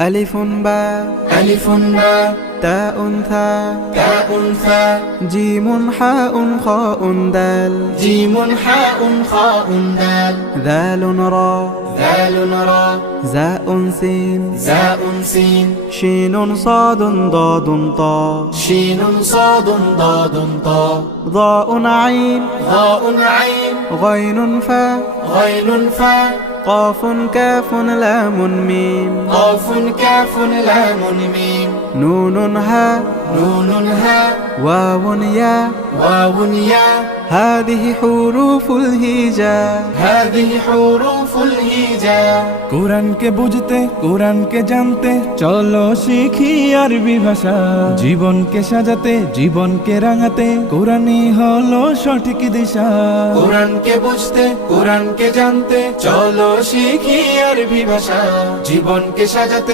ألف باء ألف باء تاء ثاء تاء ثاء جيم حاء خاء دال جيم حاء خاء دال ذال راء ذال راء زاء سين زاء سين شين صاد ضاد طاء شين صاد ضاد طاء ضاء عين ضاء عين غين فاء غين فاء قاف كاف لام ميم قاف كاف لام ميم نون هاء نون هاء واو ياء واو ياء هذه حروف الهجاء هذه حروف الهجاء কোরআনকে বুঝতে কোরআনকে জানতে চলো শিখি আরবি ভাষা জীবনকে সাজাতে জীবনকে রাঙাতে কোরআনই হলো সঠিক দিশা কোরআনকে বুঝতে কোরআনকে জানতে চলো শিখি আরবি ভাষা জীবনকে সাজাতে